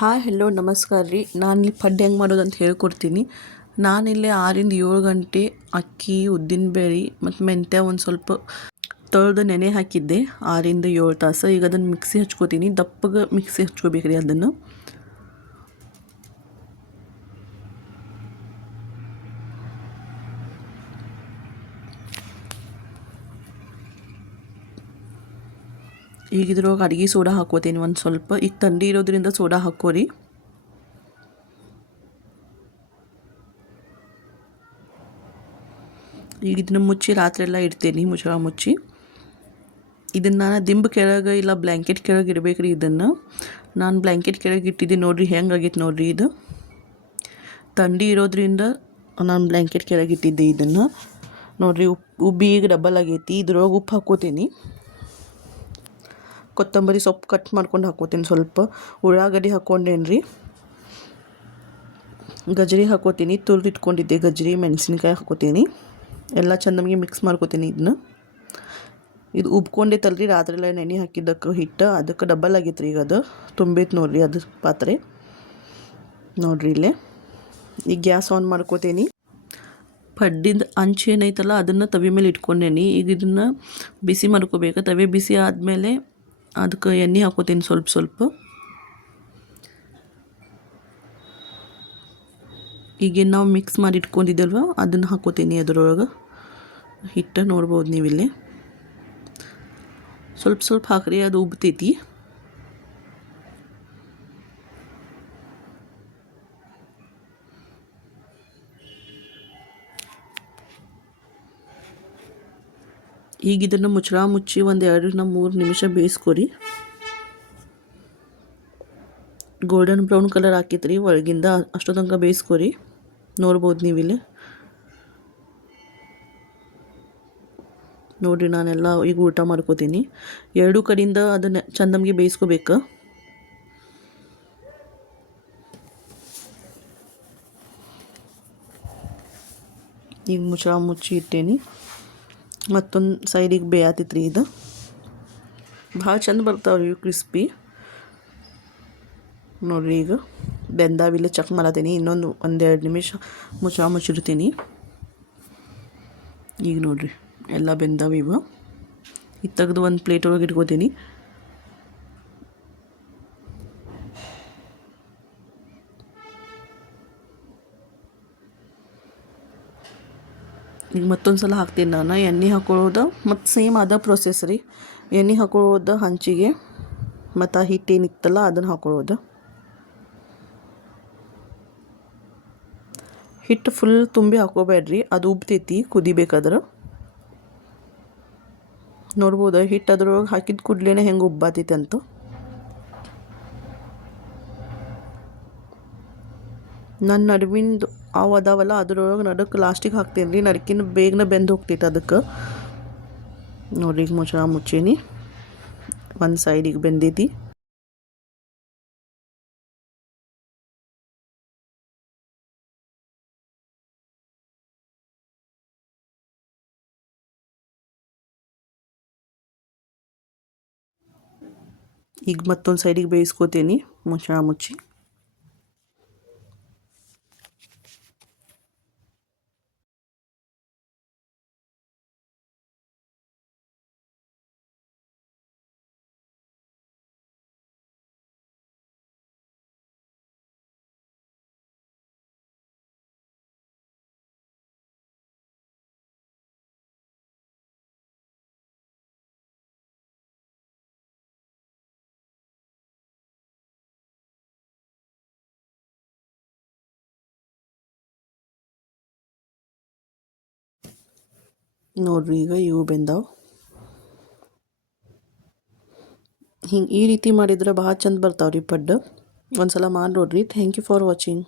Hi hello ನಮಸ್ಕಾರ ರೀ. ನಾನಿಲ್ಲಿ ಪಡ್ಡು ಹೆಂಗೆ ಮಾಡೋದಂತ ಹೇಳ್ಕೊಡ್ತೀನಿ. ನಾನಿಲ್ಲಿ 6-7 ಗಂಟೆ ಅಕ್ಕಿ, ಉದ್ದಿನಬೇಳೆ ಮತ್ತು ಮೆಂತ್ಯ ಒಂದು ಸ್ವಲ್ಪ ತೊಳೆದು ನೆನೆ ಹಾಕಿದ್ದೆ 6-7 ತಾಸು. ಈಗ ಅದನ್ನು ಮಿಕ್ಸಿ ಹಚ್ಕೋತೀನಿ. ದಪ್ಪಗೆ ಮಿಕ್ಸಿ ಹಚ್ಕೋಬೇಕ್ರಿ ಅದನ್ನು. ಈಗ ಇದ್ರೊಳಗೆ ಅಡುಗೆ ಸೋಡಾ ಹಾಕೋತೀನಿ ಒಂದು ಸ್ವಲ್ಪ. ಈಗ ಥಂಡಿ ಇರೋದ್ರಿಂದ ಸೋಡಾ ಹಾಕೋರಿ. ಈಗ ಇದನ್ನ ಮುಚ್ಚಿ ರಾತ್ರಿ ಎಲ್ಲ ಇಡ್ತೀನಿ, ಮುಚ್ಚಳ ಮುಚ್ಚಿ. ಇದನ್ನು ದಿಂಬು ಕೆಳಗೆ ಇಲ್ಲ ಬ್ಲ್ಯಾಂಕೆಟ್ ಕೆಳಗೆ ಇಡಬೇಕ್ರಿ. ಇದನ್ನು ನಾನು ಬ್ಲ್ಯಾಂಕೆಟ್ ಕೆಳಗೆ ಇಟ್ಟಿದ್ದೀನಿ ನೋಡಿರಿ, ಹೆಂಗಾಗೈತೆ ನೋಡಿರಿ. ಇದು ಥಂಡಿ ಇರೋದ್ರಿಂದ ನಾನು ಬ್ಲ್ಯಾಂಕೆಟ್ ಕೆಳಗೆ ಇಟ್ಟಿದ್ದೆ ಇದನ್ನು ನೋಡಿರಿ. ಉಬ್ಬಿ ಈಗ ಡಬಲ್ ಆಗೈತಿ. ಇದ್ರೊಳಗೆ ಉಪ್ಪು ಹಾಕೋತೀನಿ, ಕೊತ್ತಂಬರಿ ಸೊಪ್ಪು ಕಟ್ ಮಾಡ್ಕೊಂಡು ಹಾಕೋತೀನಿ, ಸ್ವಲ್ಪ ಉಳ್ಳಾಗಡ್ಡಿ ಹಾಕ್ಕೊಂಡೇನ್ರಿ, ಗಜ್ರಿ ಹಾಕೋತೀನಿ, ತುರಿದಿಟ್ಕೊಂಡಿದ್ದೆ ಗಜ್ರಿ, ಮೆಣಸಿನ್ಕಾಯಿ ಹಾಕೋತೀನಿ. ಎಲ್ಲ ಚಂದಮಗೆ ಮಿಕ್ಸ್ ಮಾಡ್ಕೋತೀನಿ. ಇದು ಉಬ್ಕೊಂಡೈತಲ್ರಿ, ರಾತ್ರಿ ಎಲ್ಲ ನೆನೆ ಹಾಕಿದ್ದಕ್ಕೆ ಹಿಟ್ಟು, ಅದಕ್ಕೆ ಡಬಲ್ ಆಗೈತೆ ರೀ. ಈಗ ಅದು ತುಂಬೈತೆ ನೋಡಿರಿ ಅದು ಪಾತ್ರೆ ನೋಡಿರಿ ಇಲ್ಲೇ. ಈಗ ಗ್ಯಾಸ್ ಆನ್ ಮಾಡ್ಕೋತೀನಿ. ಪಡ್ಡಿದ ಅಂಚು ಏನೈತಲ್ಲ ಅದನ್ನು ತವಿ ಮೇಲೆ ಇಟ್ಕೊಂಡೇನಿ. ಈಗ ಇದನ್ನು ಬಿಸಿ ಮಾಡ್ಕೋಬೇಕು. ತವಿ ಬಿಸಿ ಆದಮೇಲೆ ಅದಕ್ಕೆ ಎಣ್ಣೆ ಹಾಕೋತೀನಿ ಸ್ವಲ್ಪ ಸ್ವಲ್ಪ. ಈಗೇನು ನಾವು ಮಿಕ್ಸ್ ಮಾಡಿ ಇಟ್ಕೊಂಡಿದ್ದಲ್ವ ಅದನ್ನು ಹಾಕೋತೀನಿ ಅದರೊಳಗೆ. ಹಿಟ್ಟು ನೋಡ್ಬೋದು ನೀವಿಲ್ಲಿ, ಸ್ವಲ್ಪ ಸ್ವಲ್ಪ ಹಾಕ್ರಿ, ಅದು ಉಬ್ತೈತಿ. ಈಗ ಇದನ್ನು ಮುಚ್ಚಳ ಮುಚ್ಚಿ ಒಂದು 2-3 ನಿಮಿಷ ಬೇಯಿಸ್ಕೊರಿ. ಗೋಲ್ಡನ್ ಬ್ರೌನ್ ಕಲರ್ ಹಾಕೈತ್ರಿ ಒಳಗಿಂದ, ಅಷ್ಟೋ ತನಕ ಬೇಯಿಸ್ಕೊರಿ. ನೋಡ್ಬೋದು ನೀವಿಲ್ಲಿ ನೋಡಿರಿ. ನಾನೆಲ್ಲ ಈಗ ಊಟ ಮಾಡ್ಕೋತೀನಿ. 2 ಕಡೆಯಿಂದ ಅದನ್ನು ಚಂದಮ್ಗೆ ಬೇಯಿಸ್ಕೋಬೇಕು. ಈಗ ಮುಚ್ಚಳ ಮುಚ್ಚಿ ಇಟ್ಟೇನಿ. ಮತ್ತೊಂದು ಸೈಡಿಗೆ ಬೇಯತ್ತಿತ್ರಿ. ಇದು ಭಾಳ ಚಂದ ಬರ್ತಾವ್ರಿ ಇವು ಕ್ರಿಸ್ಪಿ ನೋಡಿರಿ. ಈಗ ಬೆಂದಾವಿಲ್ಲ ಚೆಕ್ ಮಾಡತ್ತೀನಿ. ಇನ್ನೊಂದು 1-2 ನಿಮಿಷ ಮುಚ್ಚಳ ಮುಚ್ಚಿಡ್ತೀನಿ. ಈಗ ನೋಡಿರಿ ಎಲ್ಲ ಬೆಂದಾವ ಇವು. ಈಗ ತೆಗೆದು ಒಂದು ಪ್ಲೇಟ್ ಒಳಗೆ ಇಟ್ಕೋತೀನಿ. ಈಗ ಮತ್ತೊಂದು ಸಲ ಹಾಕ್ತೀನಿ ನಾನು. ಎಣ್ಣೆ ಹಾಕೊಳ್ಳೋದು ಮತ್ತು ಸೇಮ್ ಅದ ಪ್ರೊಸೆಸ್ ರೀ. ಎಣ್ಣೆ ಹಾಕೊಳ್ಳೋದು ಹಂಚಿಗೆ, ಮತ್ತು ಹಿಟ್ಟೇನಿತ್ತಲ್ಲ ಅದನ್ನು ಹಾಕೊಳ್ಳೋದು. ಹಿಟ್ಟು ಫುಲ್ ತುಂಬಿ ಹಾಕೋಬೇಡ್ರಿ, ಅದು ಉಬ್ತೈತಿ ಕುದಿಬೇಕಾದ್ರೆ. ನೋಡ್ಬೋದು ಹಿಟ್ಟು ಅದ್ರೊಳಗೆ ಹಾಕಿದ ಕೂಡಲೇ ಹೆಂಗೆ ಉಬ್ಬಾತೈತಿ ಅಂತ. ನನ್ನ ನಡುವಿಂದು ಅವು ಅದಾವಲ್ಲ ಅದ್ರೊಳಗೆ ನಡುಕ್ಕೆ ಲಾಸ್ಟಿಗೆ ಹಾಕ್ತೀನಿ ರೀ. ನಡುಕಿನ ಬೇಗನೆ ಬೆಂದು ಹೋಗ್ತೈತೆ ಅದಕ್ಕೆ ನೋಡಿರಿ. ಈಗ ಮುಚ್ಚಳ ಮುಚ್ಚೀನಿ, ಒಂದು ಸೈಡಿಗೆ ಬೆಂದೈತಿ. ಈಗ ಮತ್ತೊಂದು ಸೈಡಿಗೆ ಬೇಯಿಸ್ಕೋತೀನಿ ಮುಚ್ಚಳ ಮುಚ್ಚಿ. ನೋಡ್ರಿ ಈಗ ಇವು ಬೆಂದಾವು. ಹಿಂಗೆ ಈ ರೀತಿ ಮಾಡಿದ್ರೆ ಭಾಳ ಚಂದ ಬರ್ತಾವ್ರಿ ಪಡ್ಡು. ಒಂದು ಸಲ ಮಾಡಿ ನೋಡ್ರಿ. Thank you for watching.